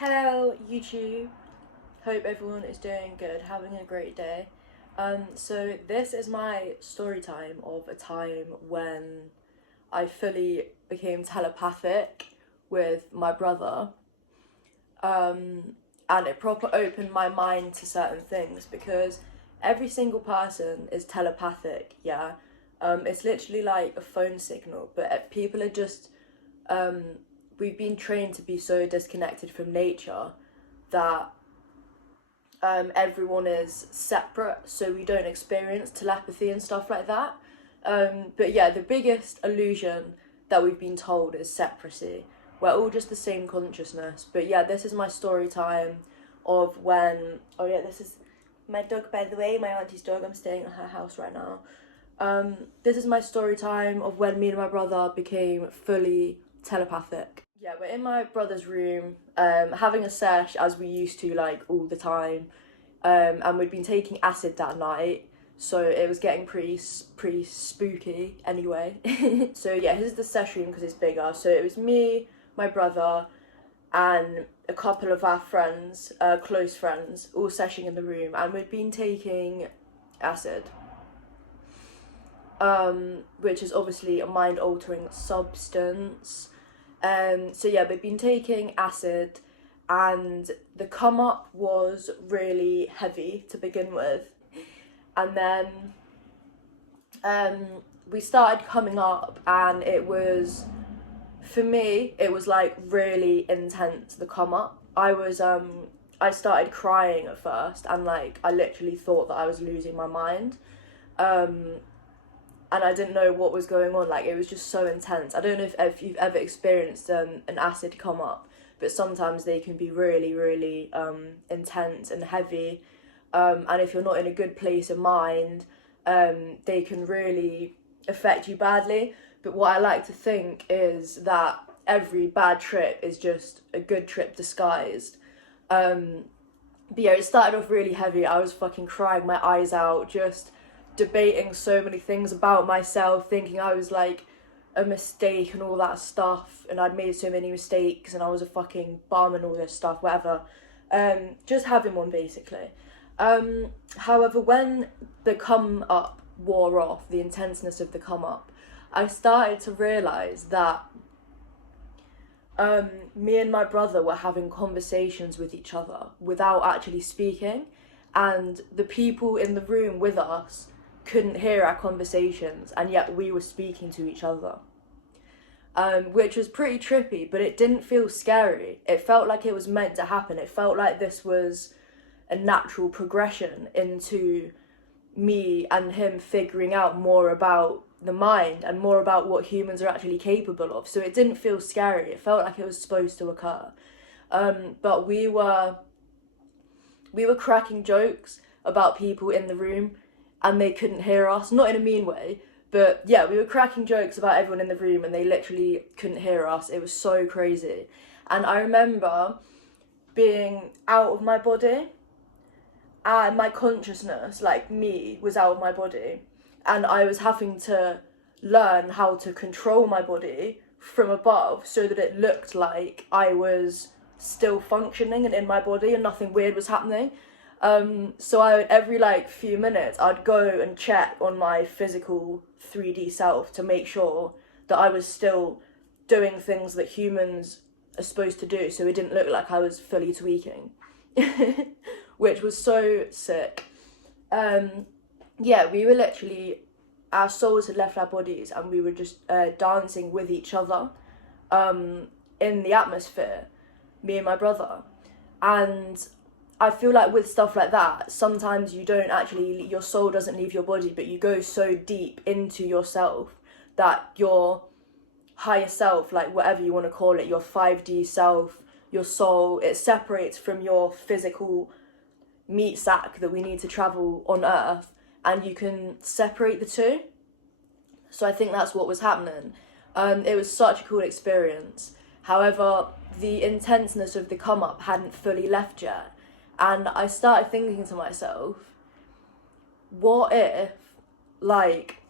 Hello YouTube, hope everyone is doing good, having a great day. So this is my story time of a time when I fully became telepathic with my brother, and it proper opened my mind to certain things because every single person is telepathic, yeah. It's literally like a phone signal, but people are just um, we've been trained to be so disconnected from nature that everyone is separate, so we don't experience telepathy and stuff like that. But yeah, the biggest illusion that we've been told is separacy. We're all just the same consciousness. But yeah, this is my story time of when. Oh yeah, this is my dog, by the way, my auntie's dog. I'm staying at her house right now. This is my story time of when me and my brother became fully telepathic. Yeah, we're in my brother's room, having a sesh as we used to, like, all the time. And we'd been taking acid that night, so it was getting pretty spooky anyway. So yeah, here's the sesh room because it's bigger. So it was me, my brother, and a couple of our friends, close friends, all seshing in the room, and we'd been taking acid. Which is obviously a mind-altering substance. So yeah, we've been taking acid, and the come up was really heavy to begin with, and then we started coming up, and it was, for me, it was like really intense. The come up, I started crying at first, and like I literally thought that I was losing my mind. And I didn't know what was going on. Like, it was just so intense. I don't know if you've ever experienced an acid come up, but sometimes they can be really intense and heavy. And if you're not in a good place of mind, they can really affect you badly. But what I like to think is that every bad trip is just a good trip disguised. But yeah, it started off really heavy. I was fucking crying my eyes out, just debating so many things about myself, thinking I was like a mistake and all that stuff, and I'd made so many mistakes and I was a fucking bum and all this stuff, whatever. Just having one, basically. However, when the come up wore off, the intenseness of the come up, I started to realise that me and my brother were having conversations with each other without actually speaking, and the people in the room with us couldn't hear our conversations, and yet we were speaking to each other. Which was pretty trippy, but it didn't feel scary. It felt like it was meant to happen. It felt like this was a natural progression into me and him figuring out more about the mind and more about what humans are actually capable of. So it didn't feel scary. It felt like it was supposed to occur. But we were cracking jokes about people in the room, and they couldn't hear us. Not in a mean way, but yeah, we were cracking jokes about everyone in the room, and they literally couldn't hear us. It was so crazy. And I remember being out of my body, and my consciousness, like me, was out of my body, and I was having to learn how to control my body from above so that it looked like I was still functioning and in my body and nothing weird was happening. So every like few minutes I'd go and check on my physical 3D self to make sure that I was still doing things that humans are supposed to do, so it didn't look like I was fully tweaking. Which was so sick. Yeah, we were literally, our souls had left our bodies, and we were just dancing with each other in the atmosphere, me and my brother. And I feel like with stuff like that, sometimes you don't actually, your soul doesn't leave your body, but you go so deep into yourself that your higher self, like whatever you want to call it, your 5D self, your soul, it separates from your physical meat sack that we need to travel on Earth, and you can separate the two. So I think that's what was happening. It was such a cool experience. However, the intenseness of the come up hadn't fully left yet. And I started thinking to myself, what if, like,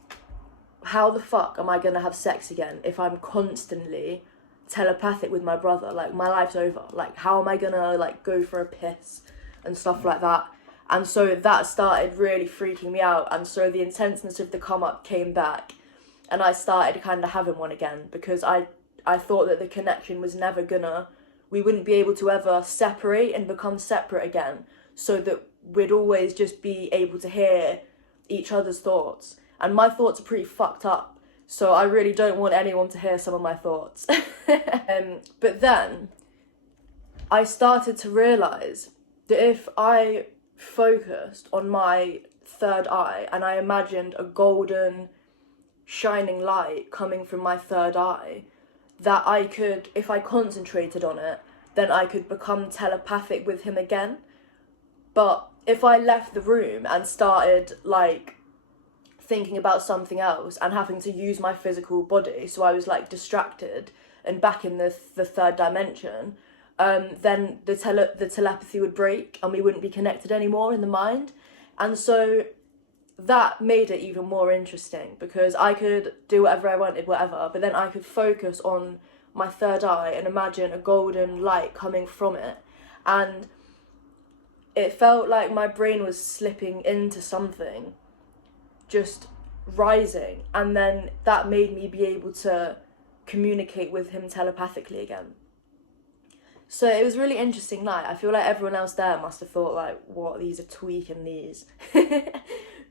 how the fuck am I gonna have sex again if I'm constantly telepathic with my brother. Like, my life's over. Like, how am I gonna, like, go for a piss and stuff like that? And so that started really freaking me out. And so the intenseness of the come up came back. And I started kind of having one again, because I thought that the connection was never gonna, we wouldn't be able to ever separate and become separate again, so that we'd always just be able to hear each other's thoughts. And my thoughts are pretty fucked up, so I really don't want anyone to hear some of my thoughts. But then I started to realise that if I focused on my third eye and I imagined a golden shining light coming from my third eye, that I could, if I concentrated on it, then I could become telepathic with him again. But if I left the room and started, like, thinking about something else and having to use my physical body, so I was, like, distracted and back in the third dimension, then the telepathy would break and we wouldn't be connected anymore in the mind. And so that made it even more interesting, because I could do whatever I wanted, whatever, but then I could focus on my third eye and imagine a golden light coming from it. And it felt like my brain was slipping into something, just rising, and then that made me be able to communicate with him telepathically again. So it was a really interesting night. I feel like everyone else there must have thought, like, what, these are tweaking these.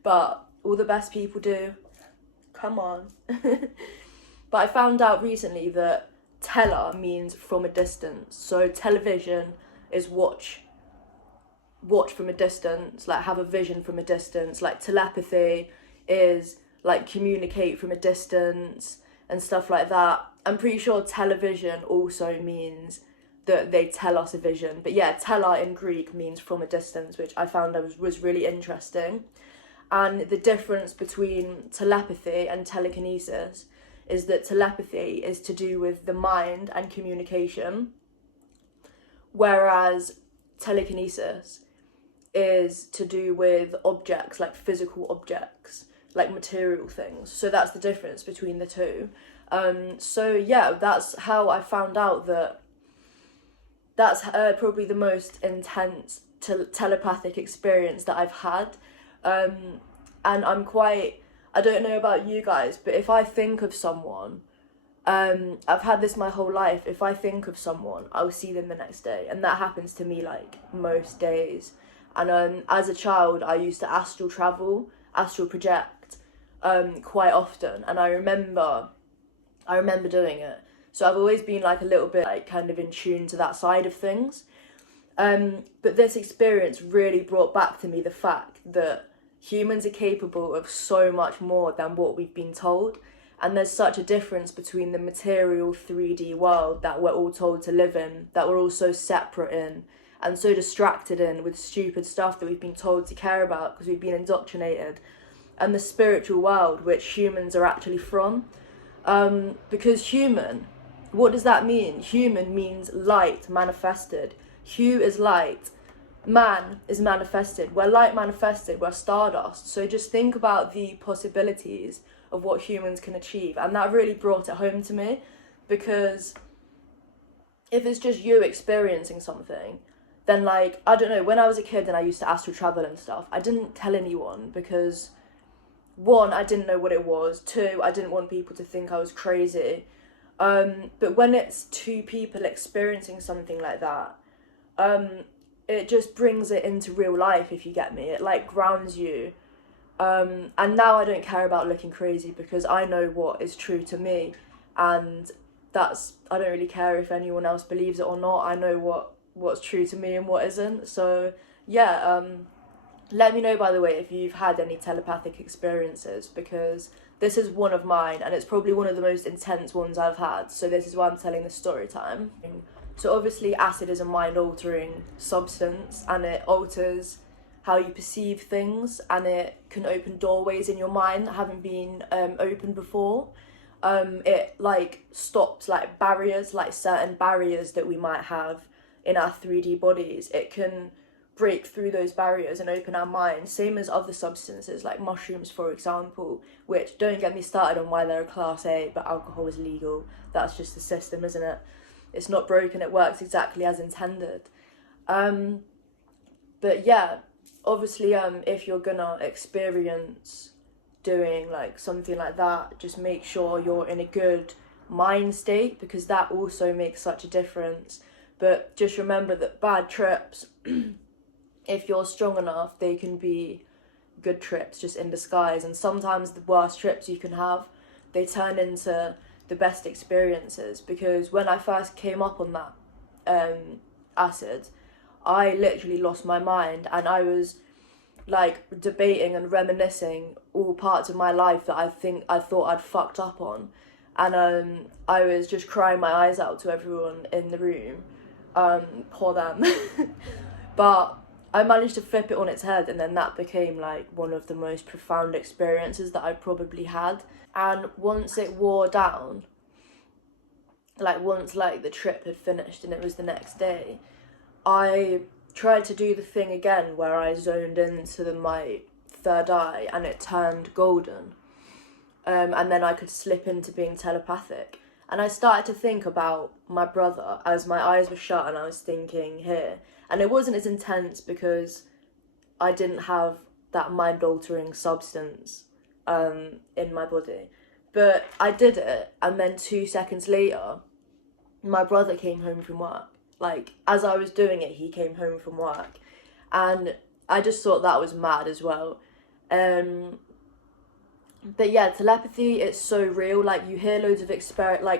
But all the best people do. Come on. But I found out recently that tele means from a distance. So television is watch from a distance, like have a vision from a distance. Like telepathy is like communicate from a distance and stuff like that. I'm pretty sure television also means that they tell us a vision. But yeah, tele in Greek means from a distance, which I found was really interesting. And the difference between telepathy and telekinesis is that telepathy is to do with the mind and communication, whereas telekinesis is to do with objects, like physical objects, like material things. So that's the difference between the two. So yeah, that's how I found out that that's probably the most intense telepathic experience that I've had. And I don't know about you guys, but if I think of someone, I've had this my whole life, if I think of someone, I'll see them the next day, and that happens to me like most days. And as a child, I used to astral project, quite often, and I remember doing it. So I've always been like a little bit like kind of in tune to that side of things. But this experience really brought back to me the fact that humans are capable of so much more than what we've been told. And there's such a difference between the material 3D world that we're all told to live in, that we're all so separate in, and so distracted in with stupid stuff that we've been told to care about because we've been indoctrinated, and the spiritual world, which humans are actually from. Because human, what does that mean? Human means light manifested. Hu is light. Man is manifested. We're light manifested. We're stardust. So just think about the possibilities of what humans can achieve. And that really brought it home to me, because if it's just you experiencing something, then like, I don't know, when I was a kid and I used to astral travel and stuff, I didn't tell anyone because, one, I didn't know what it was. Two, I didn't want people to think I was crazy. But when it's two people experiencing something like that, it just brings it into real life, if you get me. It like grounds you. And now I don't care about looking crazy because I know what is true to me, and I don't really care if anyone else believes it or not. I know what's true to me and what isn't. So yeah, let me know, by the way, if you've had any telepathic experiences, because this is one of mine and it's probably one of the most intense ones I've had. So this is why I'm telling the story time. So obviously acid is a mind-altering substance, and it alters how you perceive things, and it can open doorways in your mind that haven't been opened before. It like stops like barriers, like certain barriers that we might have in our 3D bodies. It can break through those barriers and open our minds, same as other substances like mushrooms, for example, which, don't get me started on why they're a class A but alcohol is legal. That's just the system, isn't it? It's not broken, it works exactly as intended. But yeah, obviously, if you're gonna experience doing like something like that, just make sure you're in a good mind state, because that also makes such a difference. But just remember that bad trips, if you're strong enough, they can be good trips just in disguise. And sometimes the worst trips you can have, they turn into the best experiences. Because when I first came up on that acid, I literally lost my mind, and I was like debating and reminiscing all parts of my life that I thought I'd fucked up on. And I was just crying my eyes out to everyone in the room. Poor them. But I managed to flip it on its head, and then that became like one of the most profound experiences that I probably had. And once it wore down, like once like the trip had finished and it was the next day, I tried to do the thing again where I zoned into my third eye and it turned golden. And then I could slip into being telepathic. And I started to think about my brother as my eyes were shut, and I was thinking here. And it wasn't as intense because I didn't have that mind-altering substance in my body. But I did it, and then 2 seconds later, my brother came home from work. Like, as I was doing it, he came home from work. And I just thought that was mad as well. But yeah, telepathy, it's so real. Like, you hear loads of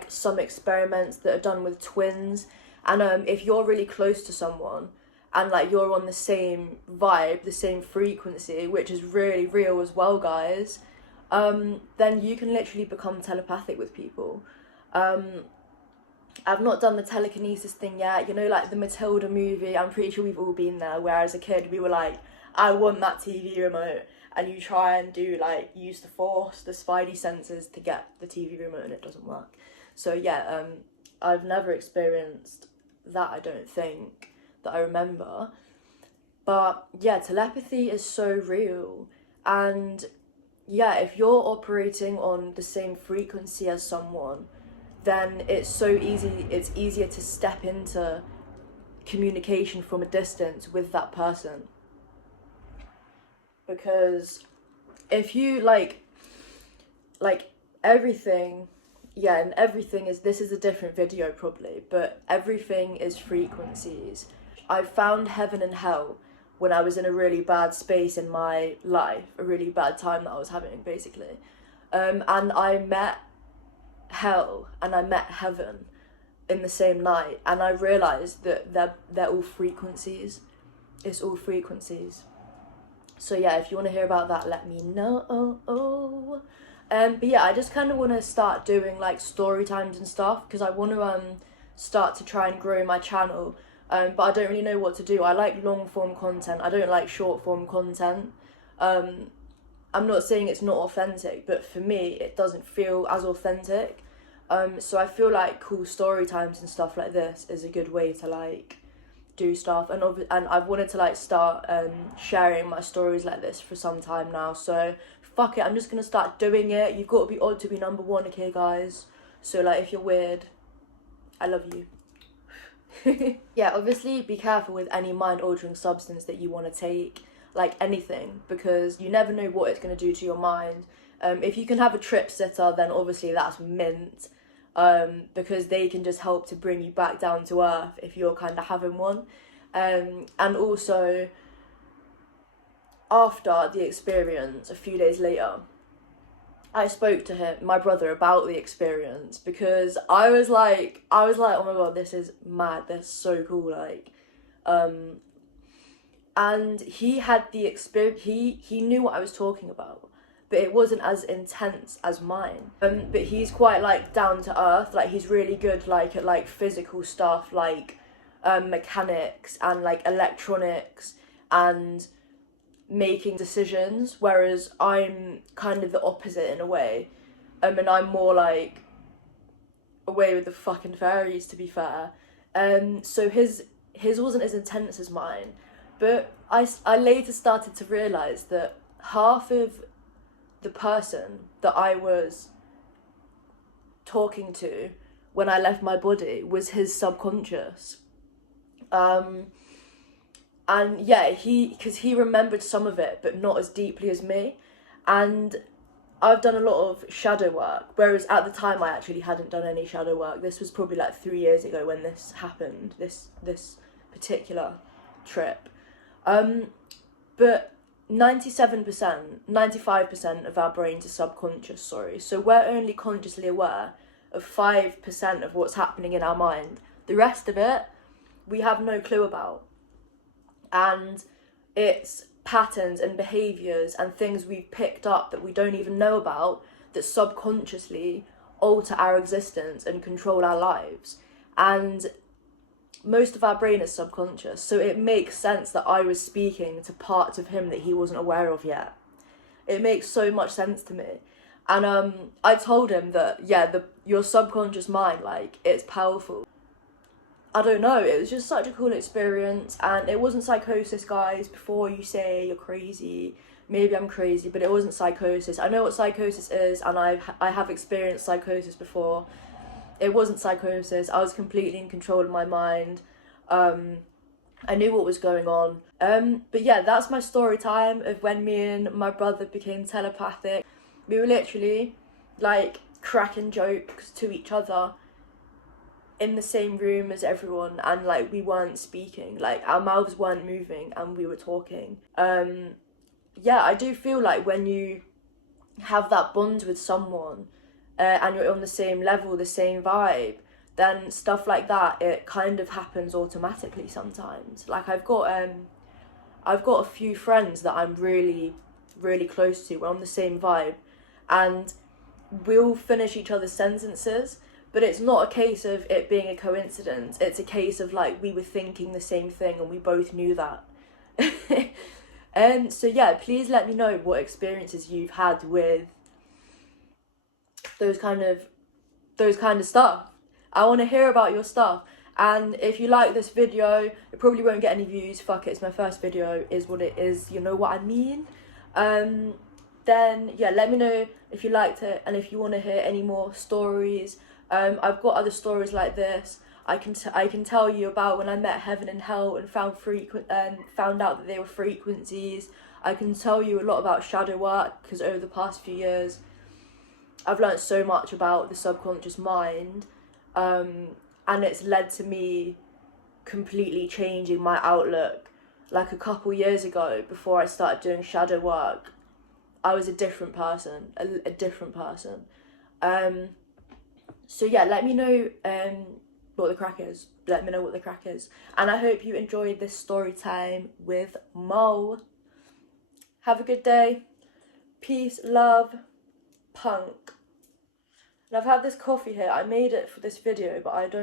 some experiments that are done with twins. And if you're really close to someone and like you're on the same vibe, the same frequency, which is really real as well, guys, then you can literally become telepathic with people. I've not done the telekinesis thing yet. You know, like the Matilda movie, I'm pretty sure we've all been there, where as a kid we were like, I want that TV remote. And you try and do like, use the force, the spidey senses to get the TV remote, and it doesn't work. So yeah, I've never experienced that, I don't think, that I remember. But yeah, telepathy is so real. And yeah, if you're operating on the same frequency as someone, then it's so easy, it's easier to step into communication from a distance with that person. Because if you like everything, yeah, and everything is, this is a different video probably, but everything is frequencies. I found heaven and hell when I was in a really bad space in my life, a really bad time that I was having, basically. And I met hell and I met heaven in the same night, and I realised that they're all frequencies. It's all frequencies. So yeah, if you want to hear about that, let me know. But yeah, I just kind of want to start doing like story times and stuff, because I want to start to try and grow my channel. But I don't really know what to do. I like long form content. I don't like short form content. I'm not saying it's not authentic, but for me, it doesn't feel as authentic. So I feel like cool story times and stuff like this is a good way to like do stuff, and I've wanted to like start sharing my stories like this for some time now, so fuck it, I'm just gonna start doing it. You've got to be odd to be number one, okay guys? So like, if you're weird, I love you. Yeah, obviously be careful with any mind-altering substance that you want to take, like anything, because you never know what it's going to do to your mind. If you can have a trip sitter, then obviously that's mint. Because they can just help to bring you back down to earth if you're kind of having one. And also, after the experience, a few days later, I spoke to my brother about the experience, because I was like, oh my god, this is mad, that's so cool, like, and he had the experience, he knew what I was talking about, but it wasn't as intense as mine. But he's quite like down to earth, like he's really good like at like physical stuff, like mechanics and like electronics and making decisions, whereas I'm kind of the opposite in a way. And I'm more like away with the fucking fairies, to be fair. So his wasn't as intense as mine, But I later started to realise that half of the person that I was talking to when I left my body was his subconscious. And yeah, because he remembered some of it, but not as deeply as me. And I've done a lot of shadow work, whereas at the time I actually hadn't done any shadow work. This was probably like 3 years ago when this happened, this particular trip. But 97%, 95% of our brains are subconscious, so we're only consciously aware of 5% of what's happening in our mind. The rest of it, we have no clue about. And it's patterns and behaviours and things we've picked up that we don't even know about that subconsciously alter our existence and control our lives. And most of our brain is subconscious, so it makes sense that I was speaking to parts of him that he wasn't aware of yet. It makes so much sense to me. And I told him that, yeah, your subconscious mind, like, it's powerful. I don't know, it was just such a cool experience, and it wasn't psychosis, guys. Before you say you're crazy, maybe I'm crazy, but it wasn't psychosis. I know what psychosis is, and I have experienced psychosis before. It wasn't psychosis. I was completely in control of my mind. I knew what was going on. But yeah, that's my story time of when me and my brother became telepathic. We were literally like cracking jokes to each other in the same room as everyone, and like we weren't speaking, like our mouths weren't moving and we were talking. Yeah, I do feel like when you have that bond with someone and you're on the same level, the same vibe, then stuff like that, it kind of happens automatically sometimes. Like I've got a few friends that I'm really, really close to. We're on the same vibe, and we'll finish each other's sentences, but it's not a case of it being a coincidence. It's a case of like we were thinking the same thing and we both knew that. So yeah, please let me know what experiences you've had with those kind of stuff. I want to hear about your stuff. And if you like this video, it probably won't get any views. Fuck it, it's my first video, is what it is, you know what I mean? Then yeah, let me know if you liked it and if you want to hear any more stories. I've got other stories like this. I can tell you about when I met heaven and hell and found out that they were frequencies. I can tell you a lot about shadow work, because over the past few years I've learned so much about the subconscious mind, and it's led to me completely changing my outlook. Like a couple years ago, before I started doing shadow work, I was a different person, a different person. So yeah, let me know what the crack is. Let me know what the crack is. And I hope you enjoyed this story time with Mo. Have a good day. Peace, love, punk. And I've had this coffee here. I made it for this video, but I've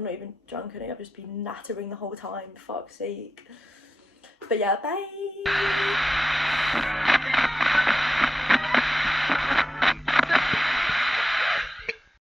not even drunk any. I've just been nattering the whole time, for fuck's sake. But yeah, bye.